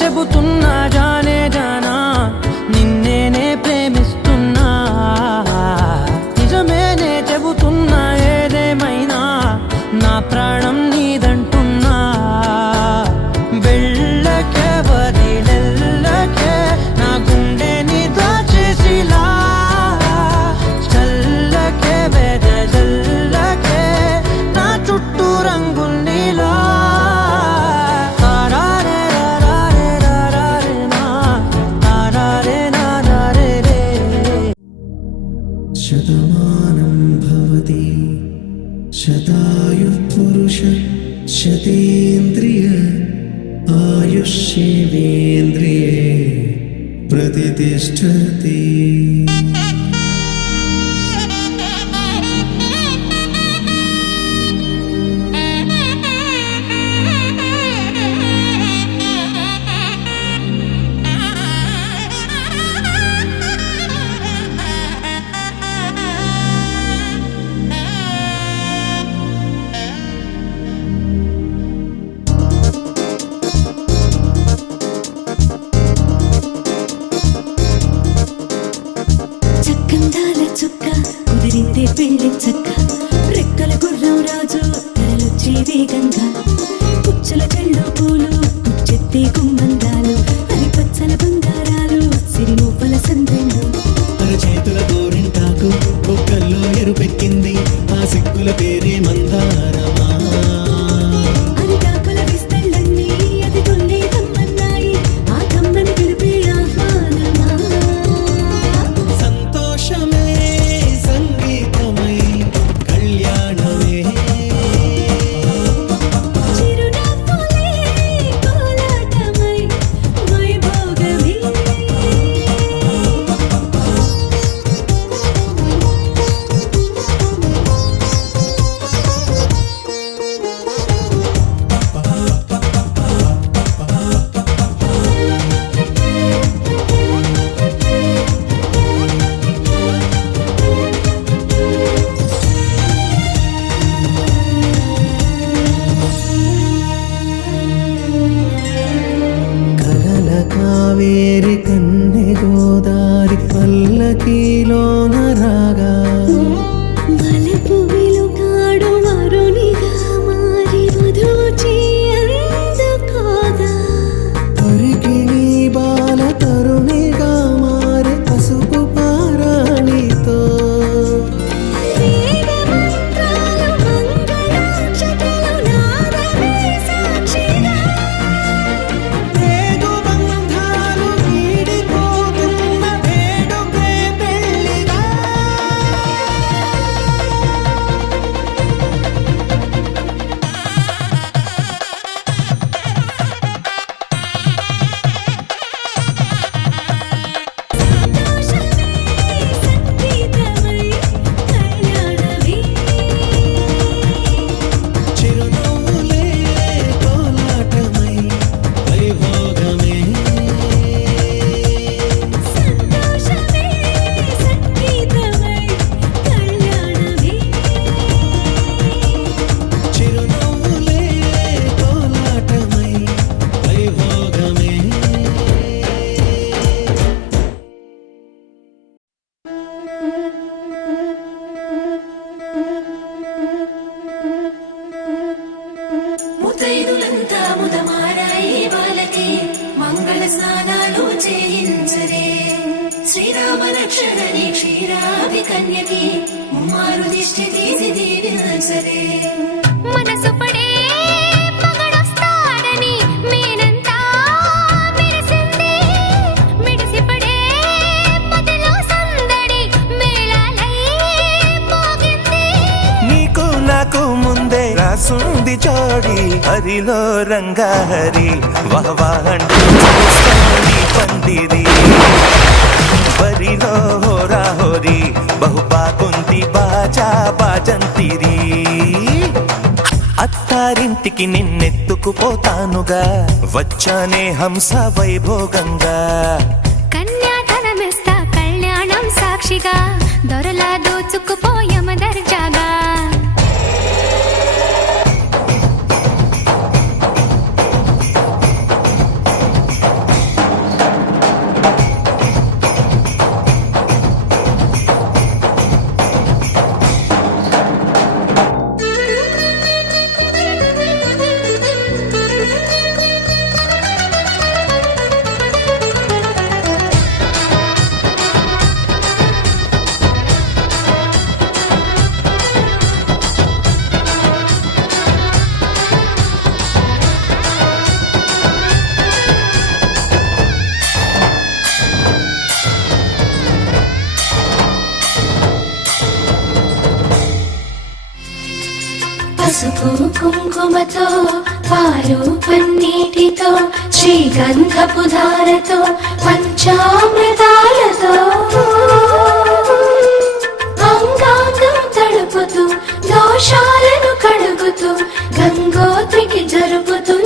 చెబుతున్నా జానే జానా నిన్నేనే ప్రేమిస్తున్నా నిజమేనే చెబుతున్నా ఏదేమైనా నా ప్రాణం నీదంటున్నా వెళ్ళకే వదిలెల్లకే నా గుండెని దాచేసిలా చల్లకే వెదజల్లకే నా చుట్టూ రంగుల్నిలా శతమానం భవతి శతాయుః పురుష శతేంద్రియ ఆయుష్యేవేంద్రియే ప్రతిష్ఠతి. చక్కందాల చుక్క కుదిరిందే పెళ్లి చక్క రెక్కల గుర్రం రాజు తరలొచ్చే వేగంగా పుచ్చల చెళ్ళు పూలు కుచ్చెత్తే గుమ్మందాలు అని పచ్చల బంగారాలు సిరిమూపల సందెళ్ళు చేతుల గోరింటాకు బొక్కల్లో ఎరుపెక్కింది ఆ సిగ్గుల పేరే మందారమా అరిటాకుల విస్తళ్ళన్నీ అది కొన్నే కమ్మన్నాయి ఆ కమ్మని పిలిపే ఆహ్వానమా సంతోషమే సంగీతమై కళ్యాణమే చిరునవ్వులే కోలాటమై ముత్తైదులంతా ముదమారాయి వాళ్ళకి మంగళ స్నానాలు చేయించరే శ్రీరామ రక్షణని క్షీరాది కన్యకి ముమ్మారు దిష్టి తీసి దీవించరే మనసు పడే మగడొస్తాడని మేనంతా మెరిసింది మిడిసిపడే పదిలో సందడి మేళాలై మోగింది నీకు నాకు ముందే రాసుంది జోడి హరిలో రంగాహరి వహవాహంటూ చూస్తోంది పందిరి బరిలో హోరా హోరి బహుబాగుంది బాజా బాజంతిరి అత్తారింటికి నిన్నెత్తుకుపోతానుగా వచ్చానే హంస వైభోగంగా కన్యాధనమిస్తా కళ్యాణం సాక్షిగా దొరలా దోచుకుపోయమ దర్జాగా పసుపు కుంకుమతో పాలు పన్నీటితో శ్రీగంధపు ధారతో పంచామృతాలతో అంగాంగం తడుపుతూ దోషాలను కడుగుతూ గంగోత్రికి జరుపుతూ